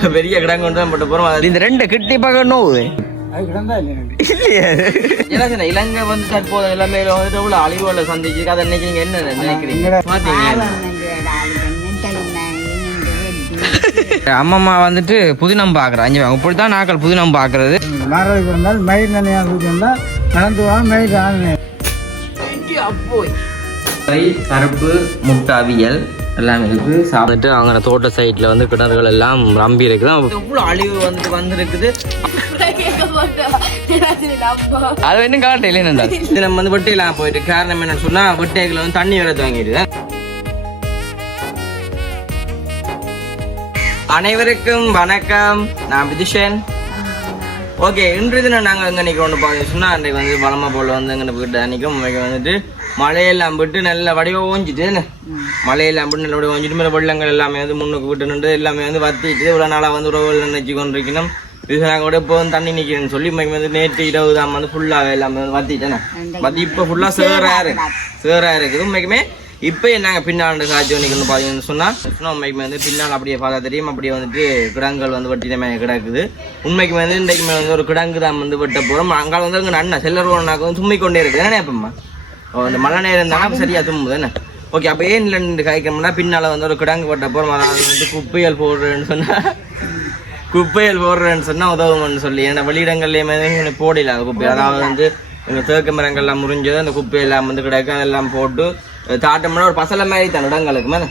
பெரிய கிடங்கு கொண்டு தான் போட்டு போறோம். அது இந்த ரெண்டு கிட்டி பார்க்க நோவுது அது கிடந்தா இல்லை எனக்கு இல்லையே ஏன்னா இலங்கை வந்து தற்போது எல்லாமே வந்துட்டு இவ்வளவு அழிவுகளை சந்திச்சு அதை இன்னைக்கு நீங்க என்ன நினைக்கிறீங்க? பாத்தீங்களா? அம்மம்மா வந்துட்டு புதினம் பாக்குறேன் அஞ்சு இப்படித்தான் நாக்கள் புதினம் பாக்குறது இருந்தால் மயிர் நிலையாக இருந்தால் நடந்து வா மயிர் ஆனே பருப்பு முட்டை அவியல். எல்லாமே இருக்கு. சாப்பிட்டுட்டு அவங்க தோட்ட சைட்ல வந்து கிணறுகள் எல்லாம் ரம்பி இருக்குது. இவ்வளவு அழிவு வந்துட்டு வந்திருக்குது? அது இன்னும் இது நம்ம வந்து வெட்டையிலாம் போயிட்டு காரணம் என்னன்னு சொன்னா வெட்டைகளை வந்து தண்ணி வர துவங்கிடுது அனைவருக்கும் வணக்கம். நான் விதிஷன் ஓகே இன்று தினம் நாங்கள் எங்கே நிற்க ஒன்று பார்த்தீங்க சொன்னால் அன்றைக்கு வந்து பலமா போல் வந்து எங்கே போயிட்டு அன்றைக்கும் வந்துட்டு மழையெல்லாம் விட்டு நல்ல வடிவ ஓஞ்சிட்டு என்ன? மழையெல்லாம் விட்டு நல்ல வடிவ ஓஞ்சிட்டு மேலே வெள்ளங்கள் எல்லாமே வந்து முன்னுக்கு விட்டு நின்று எல்லாமே வந்து வத்திட்டு இவ்வளோ நாளாக வந்து உறவுகள் நினைச்சு கொண்டிருக்கணும். இது நாங்கள் கூட இப்போ வந்து தண்ணி நிற்கிறேன்னு சொல்லி இன்னைக்கு வந்து நேற்று இரவு தான் வந்து ஃபுல்லாக எல்லாமே வந்து வத்திட்டேனே வத்தி இப்போ ஃபுல்லாக சேராக சேராக இருக்குது. உண்மைக்குமே இப்போ நாங்கள் பின்னால் காய்ச்சி நிற்கணும் பார்த்தீங்கன்னு சொன்னால் உண்மைக்கு வந்து பின்னால் அப்படியே பார்த்தா தெரியும். அப்படியே வந்துட்டு கிடங்குகள் வந்து வெட்டினமே கிடக்குது. உண்மைக்கு வந்து இன்றைக்கு வந்து ஒரு கிடங்கு தான் வந்து வெட்ட போகிறோம் அங்கே வந்து எங்கள் அண்ணன் செல்லரோனாக்க வந்து தும்மி கொண்டே என்ன இப்பம்மா ஓ இந்த மழை நேரம் இருந்தாலும் சரியாக தும்புது என்ன? ஓகே அப்போ ஏன் இல்லை காய்க்கணும்னா பின்னால் வந்து ஒரு கிடங்கு போகிறோம் அதாவது வந்து குப்பைகள் போடுறேன்னு சொன்னால் குப்பைகள் போடுறேன்னு சொன்னால் உதவும்னு சொல்லி. ஏன்னா வெளியிடங்கள்லேயுமே போடல அது குப்பை. அதாவது வந்து எங்கள் தேக்கு மரங்கள்லாம் முறிஞ்சது அந்த குப்பையெல்லாம் வந்து கிடக்கு அதெல்லாம் போட்டு தாட்டம்னா ஒரு பசலை மாதிரி தான் இடங்களுக்கு மேலே.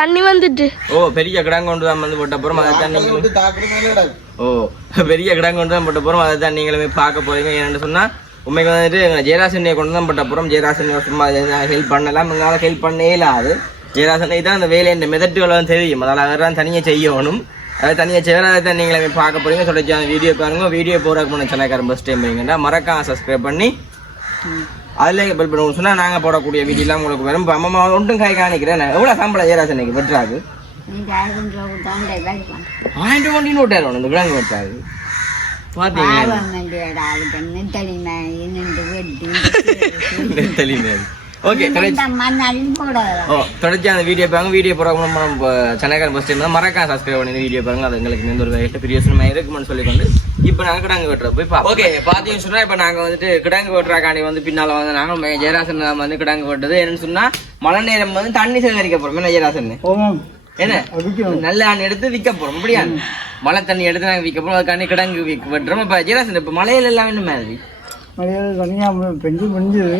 தண்ணி வந்துட்டு. ஓ பெரிய கிடங்கு கொண்டு தான் வந்து போட்ட போகிறோம் அதை தான் நீங்களும் ஓ பெரிய கிடங்கு கொண்டு தான் போட்ட போகிறோம் அதை தான் நீங்களுமே பார்க்க போறீங்க. ஏன்னு சொன்னால் உண்மைக்கு வந்துட்டு எங்கள் ஜெயராசனியை கொண்டு தான் போட்ட போகிறோம் ஜெயராசன் சும்மா ஹெல்ப் பண்ணலாம் எங்களால் ஹெல்ப் பண்ணே இல்லாது ஜெயராசனை தான் அந்த வேலை இந்த மெதட்டுகள் வந்து தெரியும். அதனால் அதெல்லாம் தனியாக செய்யணும். அதை தனியாக செய்யற அதை தான் நீங்களே பார்க்க போறீங்க. சொல்லிச்சு அந்த வீடியோ பாருங்க. வீடியோ போகிறக்கு முன்னே சென்னைக்காரன் பஸ் டைம் போறீங்கன்னா மறக்காம சப்ஸ்கிரைப் பண்ணி அதில் பெல் பண்ண சொன்னால் நாங்கள் போடக்கூடிய வீடியோலாம் உங்களுக்கு வரும். இப்போ அம்மா ஒன்றும் காய் காணிக்கிறேன். எவ்வளோ சம்பளம் ஜெயராசனுக்கு வெட்டுறாரு ஆயிரத்தி ஒன்று நோட்டாரு இந்த கிழங்கு வெட்டாரு ஓகே ஓ தொடர்ச்சி அந்த வீடியோ பாருங்க வீடியோ நம்ம சென்னைக்காரன் பஸ் டைம் மறக்காம சப்ஸ்கிரைப் பண்ணி வீடியோ பாருங்க அது எங்களுக்கு எந்த ஒரு பெரிய சும்மா இருக்குமென்னு சொல்லிக்கொண்டு இப்போ நாங்கள் கிடாங்க வெட்டுறோம் போய் ஓகே பார்த்தீங்கன்னு சொன்னால் இப்போ நாங்கள் வந்துட்டு கிடாங்கு வெட்டுறாக்காண்டி வந்து பின்னால் வந்து நாங்கள் ஜெயராசன் வந்து கிடாங்கு வெட்டுறது என்னன்னு சொன்னால் மழை நேரம் வந்து தண்ணி சேகரிக்க போகிறோம் என்ன ஜெயராசன் என்ன? நல்ல ஆண் எடுத்து விற்க போகிறோம் அப்படியா மழை தண்ணி எடுத்து நாங்கள் விற்க போகிறோம் அதுக்காண்டி கிடங்கு விற்க வெட்டுறோம் இப்போ ஜெயராசன் இப்போ மலையில எல்லாம் என்ன மாதிரி? மழையால் தனியாக பெஞ்சு முடிஞ்சது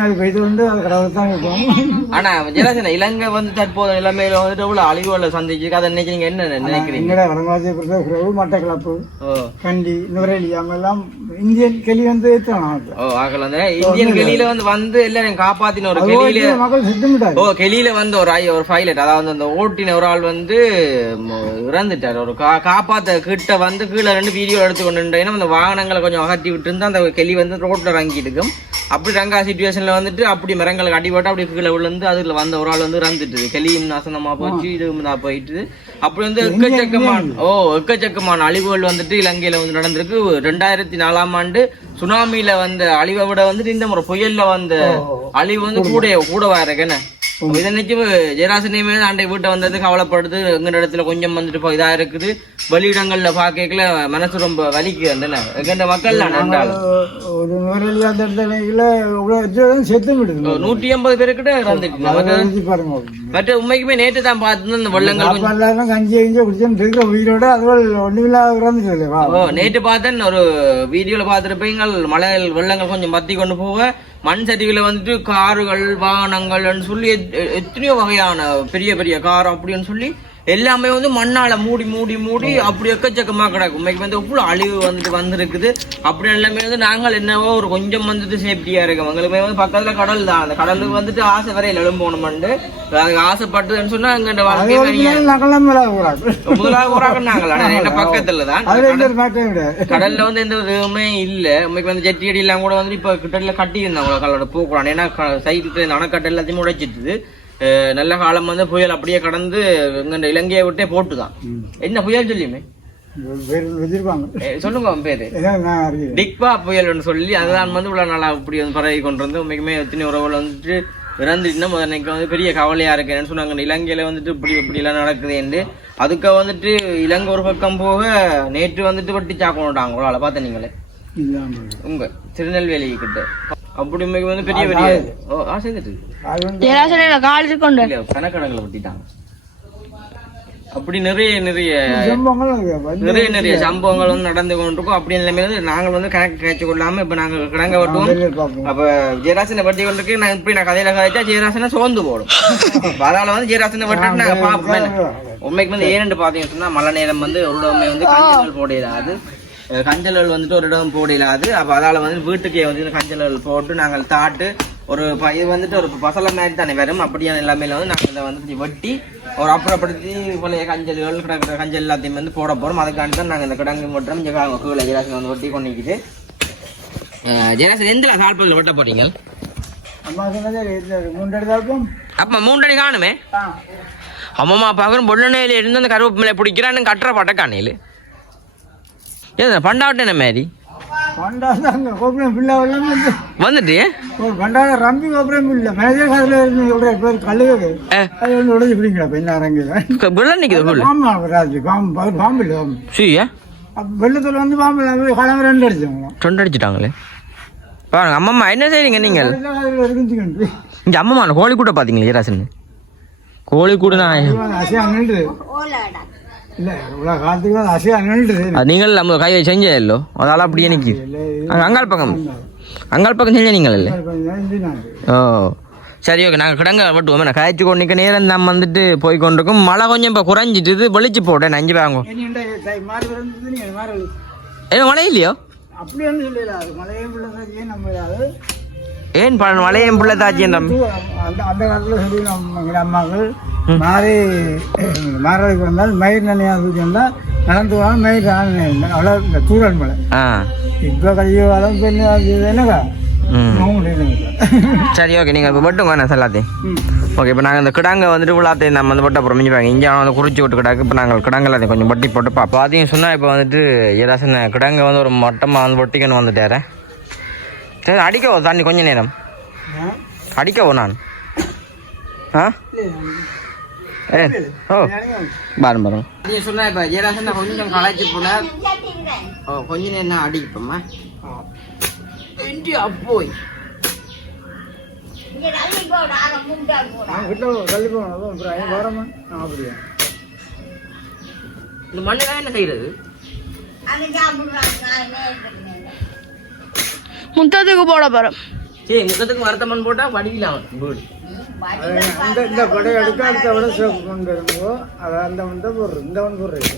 அது பெய்து வந்து அது கடவுள் தான் இருக்கும். ஆனா ஜெயராசன் இலங்கை வந்து தற்போது நிலைமையில வந்துட்டு எவ்வளவு அழிவுகளை சந்திச்சு அதை இன்னைக்கு நீங்க என்ன நினைக்கிறீங்க? பிரதேச மட்டக்களப்பு. ஓ. கண்டி நுரேலி அங்கெல்லாம் இந்தியன் கிளி வந்து ஓ ஆகல வந்து இந்தியன் கெளியில வந்து வந்து எல்லாரும் காப்பாத்தின ஒரு கெளியில மக்கள் சுத்தமிட்டாரு ஓ கெளியில வந்து ஒரு ஐ- ஒரு பைலட் அதாவது அந்த ஓட்டின ஒரு ஆள் வந்து இறந்துட்டார். ஒரு காப்பாத்த கிட்ட வந்து கீழே ரெண்டு வீடியோ எடுத்து கொண்டு அந்த வாகனங்களை கொஞ்சம் அகற்றி விட்டு இருந்தா அந்த கெளி வந்து ரோட்ல இறங்கிட்டு இருக்கும் அப்படி ரங்கா சுச்சுவேஷன்ல வந்துட்டு அப்படி மரங்களுக்கு அடிபட்டு அப்படி கீழே விழுந்து அதுல வந்த ஒரு ஆள் வந்து இறந்துட்டு கெளியும் நாசனமா போச்சு இது இதா போயிட்டு அப்படி வந்து எக்கச்சக்கமான ஓ எக்கச்சக்கமான அழிவுகள் வந்துட்டு இலங்கையில வந்து நடந்திருக்கு. ரெண்டாயிரத்தி நாலாம் ஆண்டு சுனாமில வந்த அழிவை விட வந்துட்டு இந்த முறை புயல்ல வந்த அழிவு வந்து கூட கூடவா இருக்கு என்ன அப்ப இதை நினைச்சு ஜெயராசனையுமே அண்டை வீட்டை வந்தது கவலைப்படுது. எங்க இடத்துல கொஞ்சம் வந்துட்டு இதா இருக்குது. வெளியிடங்கள்ல பாக்கல மனசு ரொம்ப வலிக்கு அந்த எங்க மக்கள் ஒரு அந்த இடத்துல செத்து விடுது நூற்றி ஐம்பது பேருக்கிட்ட இறந்துட்டு மற்ற உண்மைக்குமே நேற்று தான் பார்த்து இந்த வெள்ளங்கள் கஞ்சி கஞ்சி குடிச்சோம் இருக்கிற உயிரோட அதுவள் ஒண்ணுமில்லாத இறந்துட்டு நேற்று பார்த்தேன் ஒரு வீடியோல பார்த்துருப்பீங்க. மழை வெள்ளங்கள் கொஞ்சம் பத்தி கொண்டு போக. மண் சரிவில் வந்துட்டு காருகள் வாகனங்கள்னு சொல்லி எத்- எத்தனையோ வகையான பெரிய பெரிய கார் அப்படின்னு சொல்லி எல்லாமே வந்து மண்ணால மூடி மூடி மூடி அப்படி எக்கச்சக்கமா கிடக்கும். உண்மைக்கு வந்து எவ்வளவு அழிவு வந்துட்டு வந்திருக்குது. அப்படி எல்லாமே வந்து நாங்கள் என்னவோ ஒரு கொஞ்சம் வந்துட்டு சேஃப்டியா இருக்கோம். எங்களுக்கு வந்து பக்கத்துல கடல் தான். அந்த கடலுக்கு வந்துட்டு ஆசை வரையில் எழும்போணுமெண்டு அதுக்கு ஆசைப்பட்டதுன்னு சொன்னா அங்க வாழ்க்கை முதலாக ஆனா எங்க பக்கத்துல தான். கடல்ல வந்து எந்த இதுவுமே இல்ல. உண்மைக்கு வந்து ஜெட்டி அடி எல்லாம் கூட வந்து இப்ப கிட்டல கட்டி இருந்தாங்க கடலோட போக்குறான் ஏன்னா சைடுல இந்த அணைக்கட்டு எல்லாத்தையும் உடைச்சிட்டுது. அஹ் நல்ல காலம் வந்து புயல் அப்படியே கடந்து இந்த இலங்கையை விட்டே போட்டுதான். என்ன புயல் சொல்லியுமே? சொல்லுங்க பேரு. டிக்பா புயல்னு சொல்லி அதுதான் வந்து இவ்வளவு நாளா இப்படி வந்து பரவி கொண்டு வந்து உண்மைக்குமே எத்தனை உறவுகள் வந்துட்டு இறந்துட்டுனா முதல்ல எனக்கு வந்து பெரிய கவலையா இருக்குன்னு சொன்னாங்க இலங்கையில வந்துட்டு இப்படி இப்படி எல்லாம் நடக்குதுன்னு அதுக்கு வந்துட்டு இலங்கை ஒரு பக்கம் போக நேற்று வந்துட்டு வட்டி சாக்கணுட்டாங்க ஆளை பார்த்த நீங்களே. உங்க திருநெல்வேலி கிட்ட. அப்படி உண்மைக்கு வந்து பெரிய பெரிய ஓ ஆ இல்ல கணக்கணக்கில் வட்டிட்டாங்க அப்படி நிறைய நிறைய நிறைய நிறைய சம்பவங்கள் வந்து நடந்து கொண்டிருக்கும். அப்படி நிலைமையில நாங்கள் வந்து கணக்கு காய்ச்சி கொள்ளாம இப்ப நாங்க கிடங்க வட்டுவோம். அப்ப ஜெயராசனை வட்டி கொண்டிருக்கு. நான் இப்படி நான் கதையில கதைச்சா ஜெயராசனை சோர்ந்து போடும். அதனால வந்து ஜெயராசனை வட்டிட்டு நாங்க பார்ப்போம். என்ன. உண்மைக்கு வந்து ஏன்னு பாத்தீங்கன்னு சொன்னா மழை நேரம் வந்து ஒரு இடமே வந்து கஞ்சல்கள் போட கஞ்சல்கள் வந்துட்டு ஒரு இடம் போட இயலாது அப்ப அதால வந்து வீட்டுக்கே வந்து கஞ்சல்கள் போட்டு நாங்கள் தாட்டு ஒரு ப- இது வந்துட்டு ஒரு பசலை மாதிரி தானே வரும் அப்படியான எல்லாமே வந்து நாங்கள் இதை வந்து வெட்டி ஒரு அப்புறப்படுத்தி பழைய கஞ்சல்கள் கிடக்கிற கஞ்சல் எல்லாத்தையும் வந்து போட போறோம். அதுக்காண்டி தான் நாங்கள் இந்த கிடங்கு மட்டும் இங்கே கீழே ஜெயராசன் வந்து வெட்டி கொண்டிருக்குது. ஜெயராசன் எந்த சால்பதில் வெட்ட அம்மா இடத்தாக்கும் அப்ப மூன்றடி காணுமே? அம்மம்மா பார்க்கணும் பொண்ணனையில இருந்து அந்த கருவேப்பிலை பிடிக்கிறான்னு கட்டுற பட்ட காணையில் ஏதா பண்டாவட்ட என்ன மாதிரி? வந்துட்டு ஒரு பண்டாத ரம்பி கோபுரம் இல்லை மேலே காதில் இருந்து பேர் அஹ், அது வந்து உடஞ்சி பிடிங்களா பெண்ண அரங்கில க- வெள்ளம் நிக்குது பாம்பு ராஜு பாம்பு பாம்பு இல்லை அப்ப வெள்ளத்தில் வந்து பாம்பு கிளம்பு ரெண்டு அடிச்சவங்க தொண்டை அடிச்சிட்டாங்களே பாருங்க அம்மம்மா என்ன செய்றீங்க நீங்கள்? இங்க அம்மம்மா கோழி கூட பாத்தீங்களா ஈராசன் கோழி கூட நான் நீங்கள் நம்ம கையை செஞ்சே இல்லோ? அதால அப்படியே நிக்கி. அங்க அங்காள் பக்கம். அங்காள் பக்கம் செஞ்ச நீங்கள் இல்லை? ஓ சரி ஓகே. நாங்கள் கிடங்க வெட்டுவோம் நான் காய்ச்சி கொண்டு நிற்க நேரம் நம்ம வந்துட்டு போய் கொண்டிருக்கோம். மழை கொஞ்சம் இப்போ குறைஞ்சிட்டு வெளிச்சு போட்டேன். நஞ்சு வாங்க மாறி வந்து நீங்கள் மாறி ஏன் மழை இல்லையோ? அப்படி ஒன்றும் சொல்லல. அது மலையே பிள்ளை ஏன் நம்ம அது ஏன் பல மழையும் பிள்ளை தாச்சியம் தம்பி அந்த அந்த காலத்தில் சொல்லி நம்ம அம்மாக்கள் மாறி மாறதுக்கு வந்தால் மயிர் நிலையாக வந்தால் நடந்து போனால் மயிர் அவ்வளோ இந்த தூரல் மலை. ஆ. இப்போ கையோ அளவு பெண்ணு அது என்னக்கா? சரி ஓகே நீங்கள் இப்போ வெட்டுங்க நான் எல்லாத்தையும் ஓகே இப்போ நாங்கள் இந்த கிடாங்க வந்துட்டு உள்ளாத்தையும் நம்ம வந்து வெட்ட அப்புறம் மிஞ்சுவாங்க இங்கே வந்து குறிச்சி விட்டு கிடாக்கு. இப்போ நாங்கள் கிடங்கு எல்லாத்தையும் கொஞ்சம் வெட்டி போட்டு பார்ப்போம். அதையும் சொன்னால் இப்போ வந்துட்டு ஏதாச்சும் கிடங்க வந்து ஒரு மட்டமாக வந்து வெட்டிக்கணும் வந்துட்டாரு. சரி அடிக்கவோ தண்ணி கொஞ்ச நேரம்? அடிக்கவோ நான்? ஆ? ஏ ஓ. பாருங்க பாருங்க நீ சொன்ன இப்போ ஜெயராசன் கொஞ்சம் கலாய்ச்சி போனார் ஓ கொஞ்ச நேரம் நான் அடிப்போம்மா அப்போய். இந்த மண்ணுக்காக என்ன செய்யறது? முத்தத்துக்கு போட போறோம். சரி முகத்துக்கு மரத்த மண் போட்டா வடிக்கலாம் வீடு. இந்த இந்த படம் எடுக்க அடுத்த விட சிவப்பு கொண்டு வரும்போ அதை அந்த வந்து போடுறது இந்த ஒன்று போடுறது.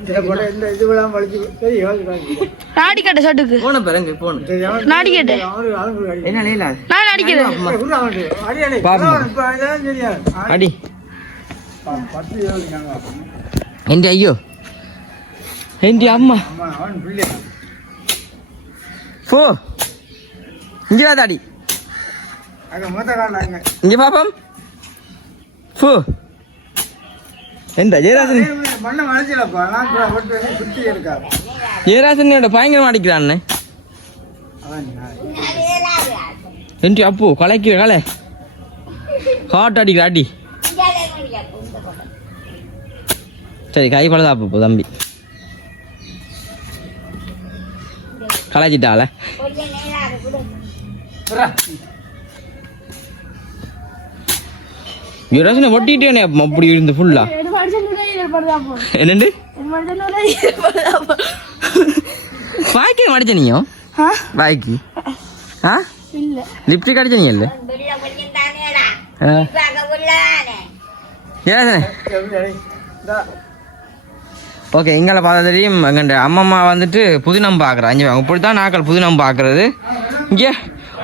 இந்த படம் இந்த இது விழாம வலிச்சு சரி யோசிச்சு நாடி கட்ட சட்டுக்கு. போன பாருங்க போன. நாடி கேட்டு என்ன இல்ல நான் அடிக்கிறேன் அடி எந்த ஐயோ. எந்த அம்மா. போ. இங்க வா தாடி. இங்க பாப்பம். போ எந்த ஜெயராசன் ஜெயராசனோட பயங்கரமா அடிக்கிறான்னு. அப்போ கலைக்கிற கலை. காட்டு அடிக்கிற அடி. சரி கை பழுதாப்பு போ தம்பி. கலைச்சிட்டால யுவராசனை ஒட்டிட்டேனே அப்படி இருந்து ஃபுல்லா என்னண்டு வாய்க்கு மடிச்ச நீயோ? வாய்க்கு. ஆ? லிப்டிக் அடிச்ச நீ இல்ல? ஓகே எங்களை பார்த்தா தெரியும் எங்கண்ட அம்மம்மா வந்துட்டு புதினம் பார்க்குறா அஞ்சு இப்படி தான் நாக்கள் புதினம் பார்க்குறது இங்கே.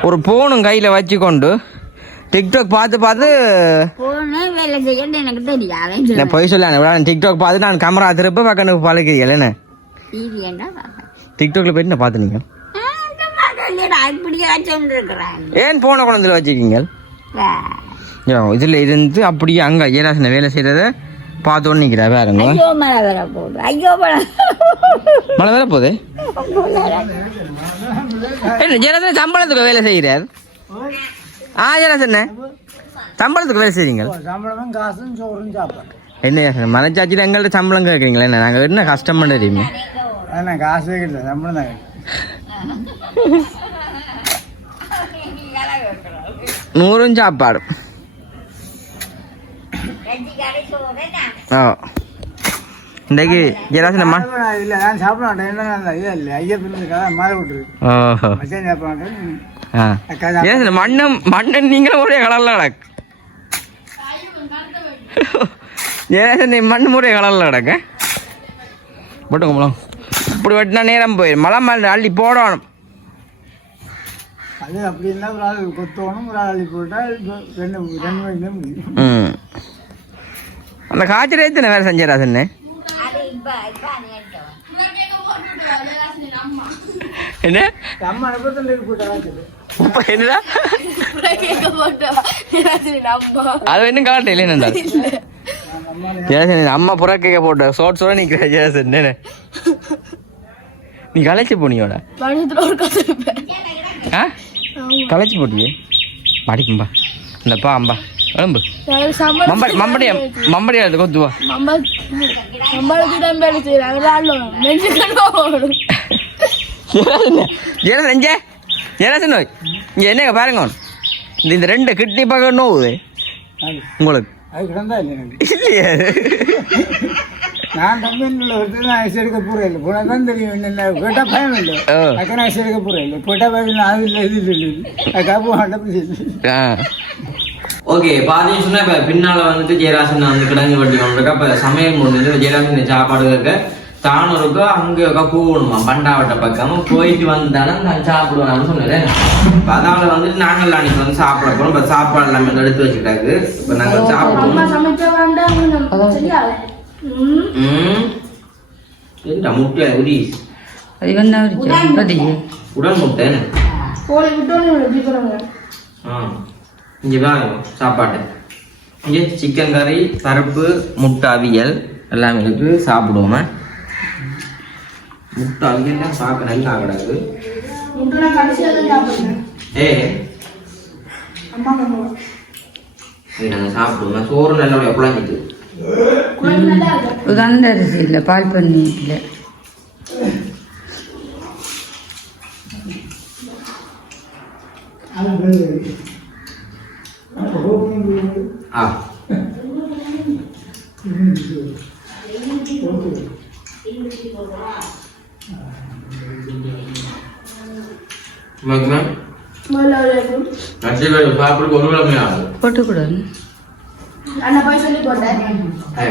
ஒரு ஃபோனும் கையில் வச்சுக்கொண்டு டிக்டாக் பார்த்து பார்த்து எனக்கு தெரியாது போய் சொல்ல டிக்டாக் பார்த்து நான் கேமரா திருப்ப பக்கனுக்கு பழகிறேன் என்ன டிக்டாக்ல போயிட்டு நான் பார்த்து நீங்கள் ஏன் போன குழந்தைல வச்சுருக்கீங்க இதில் இருந்து அப்படியே அங்கே ஏராசன வேலை செய்கிறத பார்த்து நிற்கிறா ஐயோ மழை வர போகுது. ஐயோ மழை. மழை வேற போகுது? என்ன ஜெயராசன சம்பளத்துக்கு வேலை செய்கிறார்? ஆ என்ன? சம்பளத்துக்கு வேலை சாப்பாடு என்ன மலைச்சாச்சியில் எங்கள்கிட்ட சம்பளம் கேட்குறீங்களா? என்ன நாங்கள் என்ன கஷ்டம் பண்ண தெரியுமே? அதான் காசே சம்பளம் தான். நூறும் சாப்பாடு. இன்றைக்கு சாப்பிட இல்லை நான் சாப்பிட மாட்டேன் என்ன இல்லை. இல்லை ஐயப்பன் கதை மாறி விட்டுருக்கு ஓஹோ மச்சான் சாப்பிட மாட்டேன் மண்ணும் மண்ணன் நீங்களும் ஒரே கலரில் கிடக்கு. ஜெயராசன் நீ மண் ஒரே கலரில் கிடக்க? போட்டுங்க போலாம் இப்படி வெட்டினா நேரம் போயிடும் மழை மேலே அள்ளி போடணும். அது அப்படி இருந்தால் ஒரு ஆள் கொத்தணும் ஒரு ஆள் அள்ளி போட்டால் ரெண்டு ரெண்டு மணி தான் முடியும். ம். அந்த காய்ச்சல் எத்தனை வேறு செஞ்சராசன் என்ன? என்னடா? அது இன்னும் காட்ட இல்லை என்னடா ஜெயசன் அம்மா புற கேட்க போட்ட சோட் சோட்ஸோட நிற்கிற ஜெயசன். என்ன? நீ களைச்சி போனியோட? ஆ? களைச்சி போட்டியே? படிக்கும்பா இந்தப்பா அம்பா. எலும்பு மம்படி மம்படியா மம்படியா எடுத்து கொத்துவா விளையாடணும் நெஞ்சு? ஜெயராசன் நோய்? இங்கே என்னங்க பாருங்க இந்த இந்த ரெண்டு கிட்னி பக்கம் நோவுது உங்களுக்கு. இல்லையே நான் கம்பெனியில் வந்து நான் ஐஸ் எடுக்க போகிறேன் இல்லை. போனால் தான் தெரியும் என்ன கேட்டால் பயம் இல்லை. ஓ. அக்கா நான் ஐஸ் எடுக்க போகிறேன் இல்லை. போட்டால் பயம் இல்லை. அது இல்லை இது இல்லை அதுக்காக போக ஓகே பாதி சொன்னா இப்ப பின்னால வந்துட்டு ஜெயராசன் வந்து கிடங்கு வட்டி கொண்டிருக்கா. இப்ப சமையல் முடிஞ்சது ஜெயராசன் சாப்பாடு இருக்கா. அங்க இருக்கா போகணுமா பண்டாவட்ட பக்கம் போயிட்டு வந்தானே நான் சாப்பிடுவேன் சொன்னேன் இப்ப அதனால வந்துட்டு நாங்கள் அன்னைக்கு வந்து சாப்பிட போறோம். இப்ப சாப்பாடு எல்லாமே எடுத்து வச்சுட்டாக்கு இப்ப நாங்க சாப்பிடுவோம். முட்டை உரி அது விட்டோன்னு எப்படி போறாங்க ஆ. இங்கே தான் சாப்பாடு. இங்கே சிக்கன் கறி பருப்பு முட்டை அவியல் எல்லாமே இருக்கு சாப்பிடுவோமே. முட்டை அவியல் பார்க்க நல்லா கிடக்கு ஏ? நாங்கள் சாப்பிடுவோம். சோறு நல்லா இருக்கு உதாரண அரிசி இல்லை பால் பண்ணி இல்லை. முதல்ல வரைக்கும் நச்சு சாப்பிட்டு ஒரு கிழமை ஆகுது போட்டுக்கூடாது அண்ணா போய் சொல்லி போட்டேன் ஏ,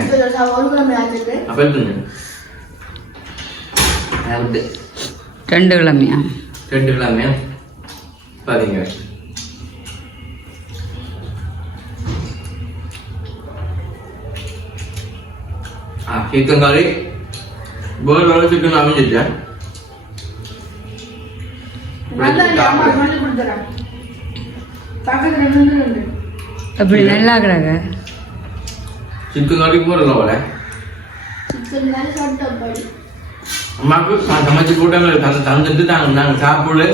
ஒரு கிழமை ஆச்சு அப்ப எடுத்துங்க ஆ, விட்டு ரெண்டு கிழமையா ரெண்டு கிழமையா பாருங்க சிக்கன் கறி சிக்கன் நல்லா இல்லை அம்மா சொல்லி கொடுத்துறேன் பக்கத்துல நின்று நின்று அப்படி நல்லா கிடக்க சிக்கன் கறி போறல அவளை சரி நல்லா சாப்பிட்டு போய் அம்மாவுக்கு சமைச்சு போட்டாங்க தந்து தந்துட்டு நாங்கள் நாங்கள் சாப்பிடு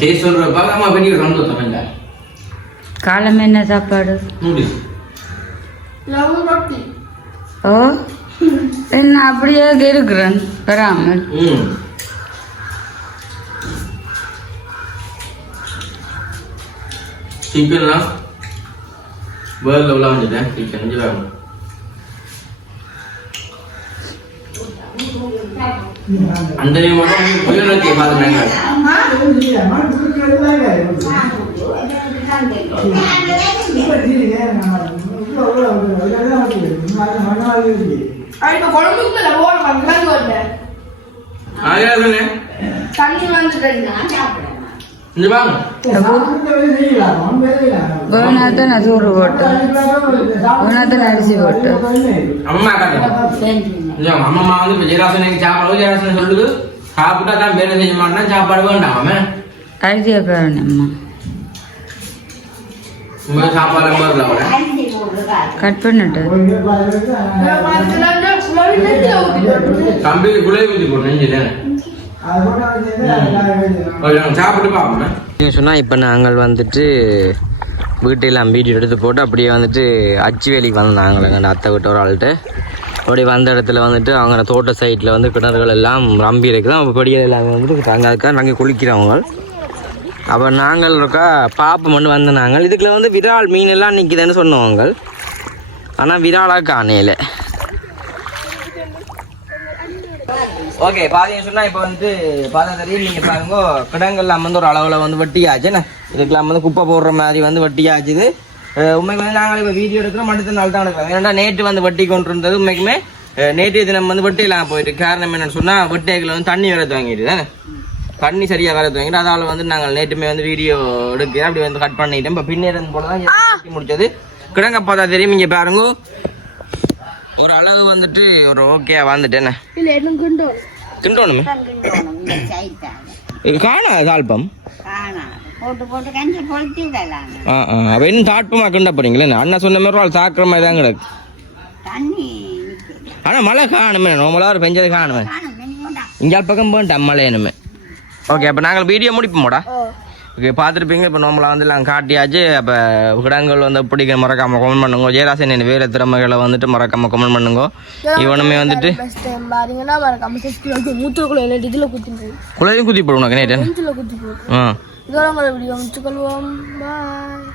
டேஸ்ட் சொல்கிறப்ப அம்மா பெரிய சந்தோஷம் இல்லை காலம் என்ன சாப்பாடு நூடுல்ஸ் லவங்க ரொட்டி ஓ? என்ன அப்படியே இருக்கிறேன். வராமல். ம். சிக்கன்லாம் பேர்டில் உள்ள வந்துட்டேன் சிக்கன் வேணும் அந்த மட்டும் புயல் வச்சு பார்த்துட்டாங்க இப்போ குழம்புக்குள்ள போகணும் வரல தண்ணி வந்துட்டு வாங்க அரிசி அம்மா காட்டுங்க இல்ல, அம்மா வந்து இப்ப ஜெயராசனுக்கு சாப்பாடு ஜெயராசன் சொல்லுது சாப்பிட்டா தான் வேலை செய்ய மாட்டேன் சாப்பாடு வேண்டாம் அவன் கட் பண்ணிட்டு. குலை ஊற்றி. சாப்பிட்டு பார்ப்போம் சொன்னால் இப்போ நாங்கள் வந்துட்டு வீட்டெல்லாம் வீடியோ எடுத்து போட்டு அப்படியே வந்துட்டு அச்சு வேலைக்கு வந்தோம் நாங்கள் எங்கள் அத்தை விட்டு ஒரு ஆள்கிட்ட. அப்படியே வந்த இடத்துல வந்துட்டு அவங்க தோட்ட சைடில் வந்து கிணறுகள் எல்லாம் ரம்பி இருக்குது. அப்போ படியல் எல்லாம் வந்துட்டு அங்கே அதுக்காக நாங்கள் குளிக்கிறவங்க அப்போ நாங்கள் இருக்கா பாப்பம் மட்டும் வந்த நாங்கள். இதுக்குள்ள வந்து விரால் மீன் எல்லாம் நிற்கிதுன்னு சொன்னவங்க ஆனால் விராலாக காணையில் ஓகே பாதியம் சொன்னா இப்போ வந்து பார்த்தா தெரியும் நீங்க பாருங்க கிடங்கெல்லாம் வந்து ஒரு அளவுல வந்து வெட்டியாச்சுண்ணே இதுக்கெல்லாம் வந்து குப்பை போடுற மாதிரி வந்து வெட்டியாச்சுது. உண்மைக்கு வந்து நாங்கள் இப்போ வீடியோ எடுக்கிறோம் அடுத்த நாள் தான் எடுக்கிறோம். ஏன்னா நேற்று வந்து வெட்டி கொண்டு இருந்தது உண்மைக்குமே நேற்றைய தினம் வந்து வெட்டியெல்லாம் போயிட்டு. காரணம் என்னன்னு சொன்னா வெட்டைகளை வந்து தண்ணி வர துவங்கிட்டு தானே? தண்ணி சரியாக வர துவங்கிட்டு அதால வந்து நாங்கள் நேற்றுமே வந்து வீடியோ எடுக்கிறோம் அப்படி வந்து கட் பண்ணிட்டோம். இப்போ பின்னேறது போல தான் வெட்டி முடிச்சது கிடங்க பார்த்தா தெரியும் இங்கே பாருங்க. ஒரு அளவு வந்துட்டு ஒரு ஓகே கிண்டோ திண்டோணுமே காணா ஆ அப்போ இன்னும் தாட்பமா கிண்ட போறீங்களே அண்ணா சொன்ன மாதிரி ஆள் தாக்குற மாதிரி தான் கிடக்கு. ஆனால் மழை காணுமே நார்மலாக ஒரு பெஞ்சது காணுமே. இங்கே பக்கம் போன்ட்டு மழை என்னமே ஓகே அப்போ நாங்கள் வீடியோ முடிப்போமோடா? ஓகே பார்த்துருப்பீங்க. இப்போ நார்மலாக வந்து நாங்கள் காட்டியாச்சு. அப்போ கிடங்கள் வந்து பிடிக்க மறக்காமல் கமெண்ட் பண்ணுங்க. ஜெயராசன் என்ன வேறு திறமைகளை வந்துட்டு மறக்காமல் கமெண்ட் பண்ணுங்க. இவனுமே வந்துட்டு இதுல குத்தி மூத்துல குத்தி போகும் ஆ. இதோட உங்களை வீடியோ முடிச்சுக்கொள்வோம். பாய்